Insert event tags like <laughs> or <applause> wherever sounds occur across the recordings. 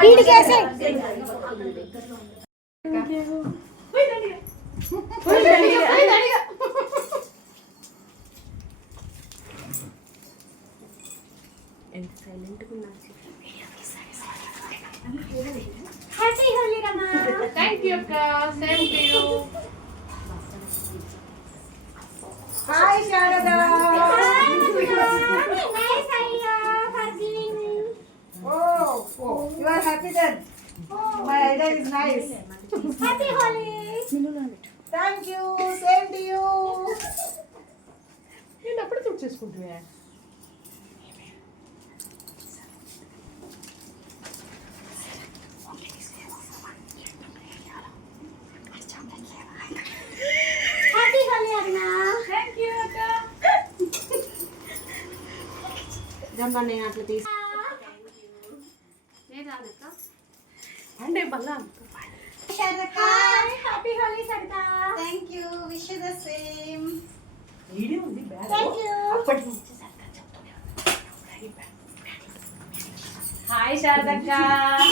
వీడికేసే happy Holi Rama thank you అక్క same to you hi Sharada nice idea for giving oh oh you are happy then my idea is nice happy Holi thank you same to you నేను అప్పుడే తుడి చేసుకుంటున్నా. జమ్మా నేను అట్లా తీసి అంటే మళ్ళా hi happy Holi Saritha thank you wish the same video ఉంది bag అప్పటి నుంచి హాయ్ శారదక్క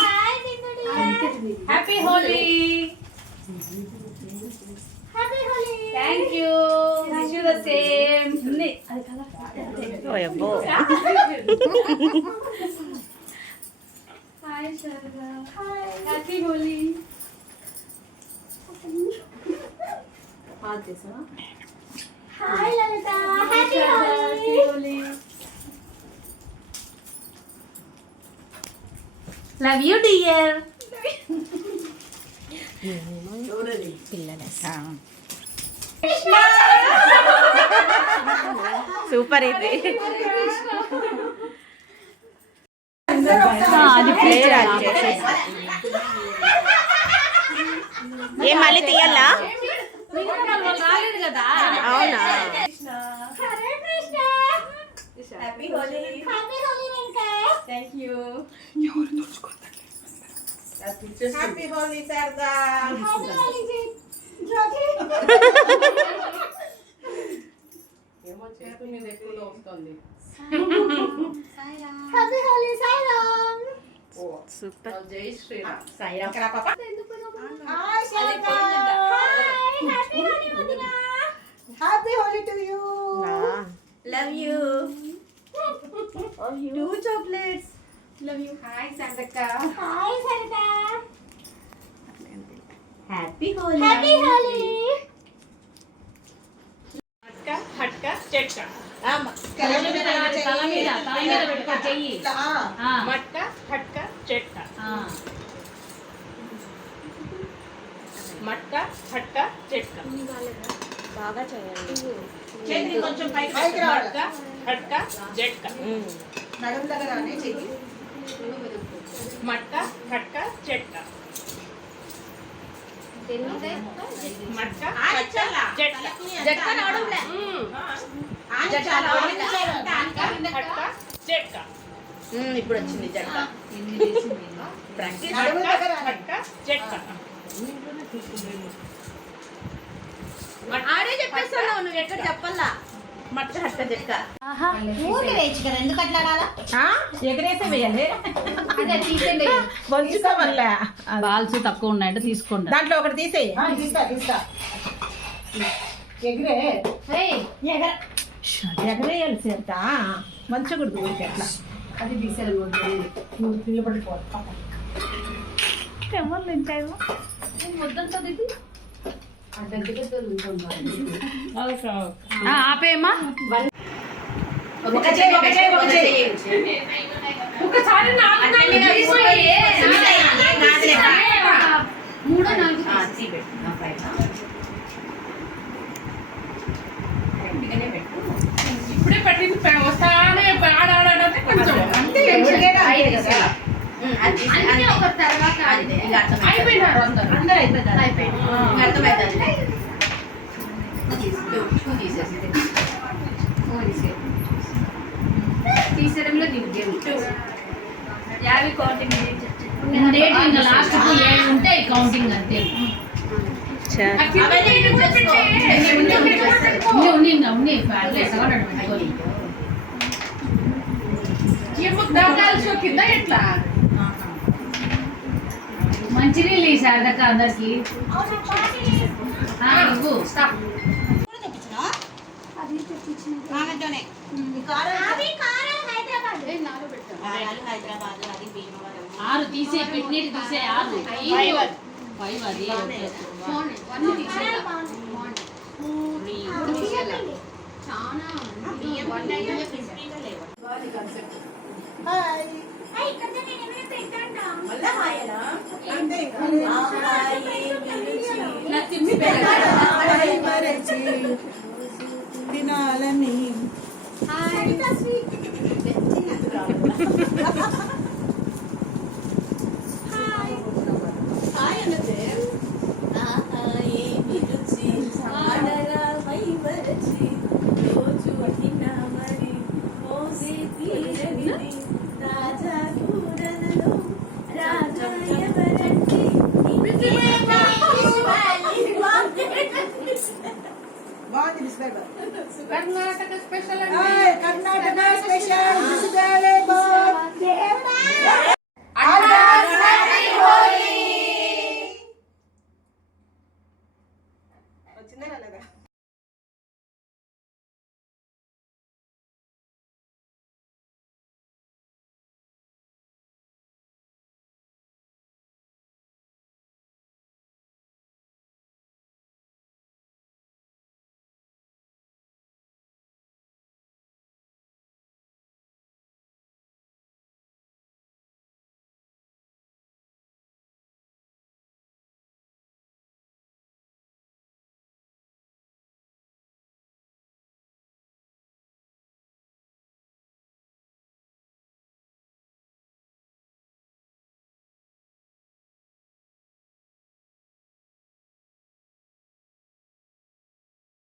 hi బిందుడి happy Holi thank you wish you the same ఓయబ్బో hi Sharada hi happy Holi పాలు చేసావా hi Lalitha happy Holi love you dear super ఇది. అది ఏ మళ్ళీ తీయాలా రాలేదు కదా అవునా happy Holi happy Holi Venkata thank you happy Holi Sharada happy Holi G Jyothi ఏమో చేతు మీద ఎక్కువగా వస్తుంది <laughs> happy Holi Sairam oh super జై శ్రీరామ్ ఇక్కడ పాప hi Sharada hi happy Holi వదినా happy Holi to you love you too chocolates hi సంతక్క hi Saritha happy Holi happy Holi హట్క హట్క చెట్క తల మీద తల మీద పెట్టుకో చెయ్యి ఆ, మట్క హట్క మట్క హట్క చెట్క. బాగా చేయండి చేతిని కొంచెం పైకి మట్క రావాలి. హట్క జట్క నడుము దగ్గర అనే చెయ్యి. మట్క హట్క చెట్క. మట్క హట్క జట్క జట్కా నడవలే. హట్క చెట్క. ఇప్పుడు వచ్చింది ప్రాక్టీస్ చెట్క ఆడే చెప్పేస్తున్నావు నువ్వు ఎక్కడ చెప్పాలా మట్ట హట్ట జట్క ఊరికి వేయచ్చు కదా ఎందుకు అట్లా ఆడాలా? ఎగరేసే వేయాలి. అదే తీసేయండి వంచుతా మళ్ళా బాల్స్ తక్కువ ఉన్నాయంటే తీసుకోండి. దాంట్లో ఒకటి తీసేయి. తీస్తా తీస్తా. ఎగిరే. ఎగర ఎగరేయాలి సీత మంచకూడదు ఊరికి అట్లా. అది తీసేయాలి నువ్వు నిలబడిపోవాలి. ఆపేమా చేయి ఒక చేయి ఒక చేయి ఒకసారి. మూడో నాలుగు. ఇప్పుడే పట్టింది ప- వస్తానే ఆడాడంటే కొంచెం అంతే ఉడికేదా అంతే కదా ఉమ్, అది తీసి- అంటే అంతే. ఒక తర్వాత అంతే. ఇంకా అర్థమైంది. అయిపోయినారు అందరు. అందరూ అయిపోయింది అయిపోయింది ఇంకా అర్థమైంది. తీసి- టూ తీసేసి. తీసేయడంలో దిగు యాభై కౌంటింగ్ లాస్ట్ ఏడు ఉంటాయి కౌంటింగ్ అంతే. అవన్నీ శారదక్క అందరికి ఆ, ఇవ్వు స్టాప్ ఆమెతోనే. ఆరు తీసే పెట్టినట్టు తీసే ఆరు. ఫైవ్. అది. తినాలని బాగుంది miss <laughs> Bible Karnataka special Karnataka special.